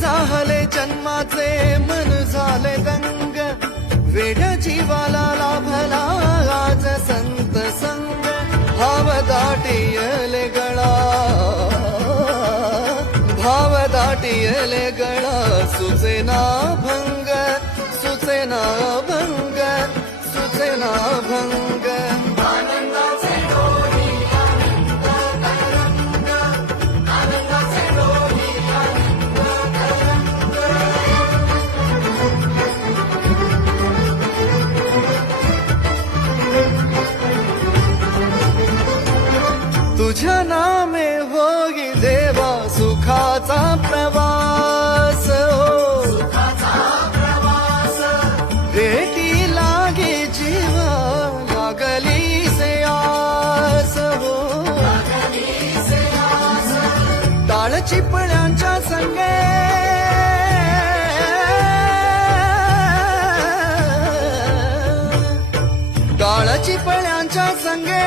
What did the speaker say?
झाले जन्माचे मन झाले दंग। वेड्या जीवाला लाभला आज संत संग। भाव दाटियले भाव गणा गळा सुचेना भंग सुचेना भंग सुचेना भंग. तुझ्या नामे होगी देवा सुखाचा प्रवास हो. भेटी लागे जीवा लागली से आस हो. ताळ चिपळ्यांच्या संगे. ताळ चिपळ्यांच्या संगे.